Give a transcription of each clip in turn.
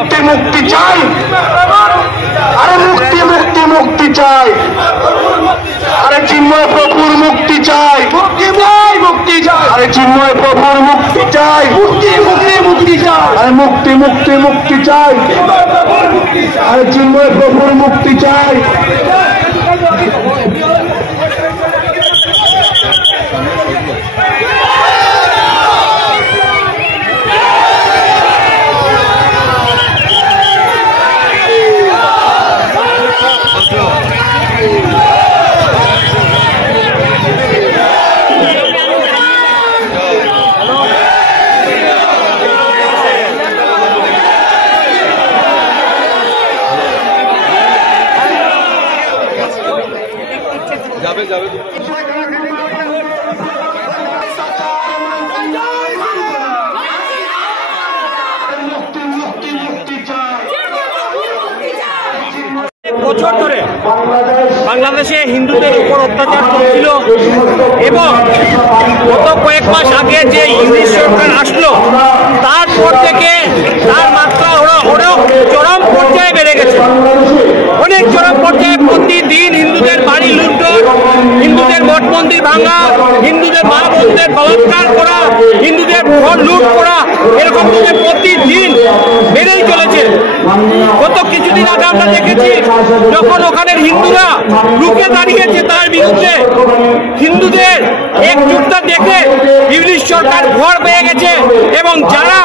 মুক্তি মুক্তি চাই, আরে মুক্তি মুক্তি মুক্তি চাই, আরে চিন্ময় প্রভুর মুক্তি চাই, মুক্তি চাই মুক্তি চাই, আরে চিন্ময় প্রভুর মুক্তি চাই, মুক্তি মুক্তি মুক্তি চাই, আরে মুক্তি মুক্তি মুক্তি চাই, আরে চিন্ময় প্রভুর মুক্তি চাই। বছর ধরে বাংলাদেশে হিন্দুদের উপর অত্যাচার চলছিল এবং গত কয়েক মাস আগে যে ইংলিশ সরকার আসলো তারপর থেকে তার মাত্রা ওরা চরম পর্যায়ে বেড়ে গেছে, অনেক চরম পর্যায়ে। প্রতিদিন হিন্দুদের বাড়ি লুণ্ঠন, হিন্দুদের মঠ মন্দির ভাঙা, হিন্দুদের মা বোনদের বলাৎকার করা, হিন্দুদের ঘর লুট করা, এরকম প্রতিদিন বেড়েই চলেছে। গত কিছুদিন আগে আমরা দেখেছি যখন ওখানে হিন্দুরা রুখে দাঁড়িয়েছে তার বিরুদ্ধে, হিন্দুদের একজুটতা দেখে ইংলিশ সরকার ভর পেয়ে গেছে এবং যারা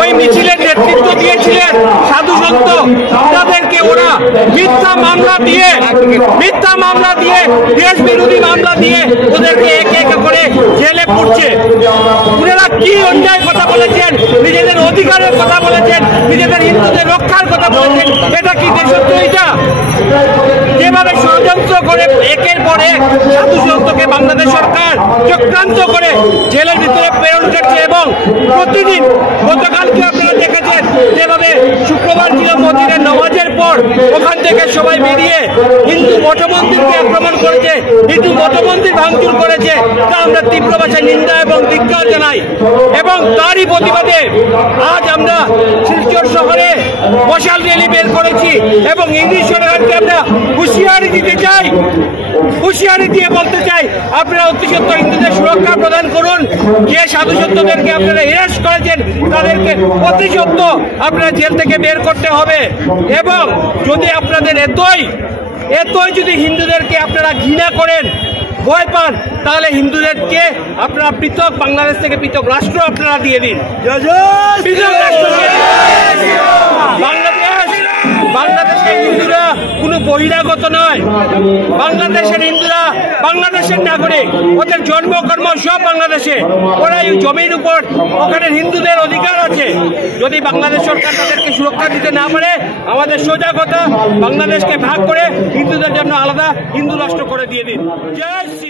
ওই মিছিলের নেতৃত্ব দিয়েছিলেন সাধু সন্ত তাদেরকে ওরা মিথ্যা মামলা দিয়ে দেশ বিরোধী মামলা দিয়ে ওদেরকে একে একে করে জেলে পড়ছে। ওনারা কি অন্যায় কথা বলেছেন, নিজেদের অধিকারের কথা বলেছেন, নিজেদের হিন্দুদের রক্ষার কথা বলেছেন, এটা কি দেশদ্রোহিতা? যেভাবে ষড়যন্ত্র করে একের পর এক সাধু সন্তকে বাংলাদেশ সরকার চক্রান্ত করে জেলের ভিতরে প্রেরণ করছে এবং প্রতিদিন গতকালকে আপনারা দেখেছেন যেভাবে শুক্রবার ছিল মসজিদের নামাজের পর ওখান থেকে সবাই বেরিয়ে হিন্দু মঠ মন্দিরকে আক্রমণ করেছে, হিন্দু মঠ মন্দির ভাঙচুর করেছে, তা আমরা তীব্র ভাষায় নিন্দা এবং ধিক্কার জানাই। এবং তারই প্রতিবাদে আজ আমরা শিলচর শহরে মশাল র্যালি বের করেছি এবং ইংলিশ সরকারকে আমরা হুঁশিয়ারি দিতে চাই, হুঁশিয়ারি দিয়ে বলতে চাই আপনারা অতি সত্ত্বর হিন্দুদের সুরক্ষা প্রদান করুন। যে সাধু সন্তদেরকে আপনারা অ্যারেস্ট করেছেন তাদেরকে অতি সত্ত্বর আপনারা জেল থেকে বের করতে হবে। এবং যদি আপনাদের এতই যদি হিন্দুদেরকে আপনারা ঘৃণা করেন, ভয় পান, তাহলে হিন্দুদেরকে আপনারা পৃথক বাংলাদেশ থেকে পৃথক রাষ্ট্র আপনারা দিয়ে দিন। বাংলাদেশের হিন্দুরা কোনো বহিরাগত নয়, বাংলাদেশের হিন্দুরা বাংলাদেশের নাগরিক, ওদের জন্মকর্ম সব বাংলাদেশে, ওরা এই জমির উপর ওখানে হিন্দুদের অধিকার আছে। যদি বাংলাদেশ সরকার তাদেরকে সুরক্ষা দিতে না পারে, আমাদের সোজা কথা বাংলাদেশকে ভাগ করে হিন্দুদের জন্য আলাদা হিন্দু রাষ্ট্র করে দিয়ে দিন। জয় শ্রী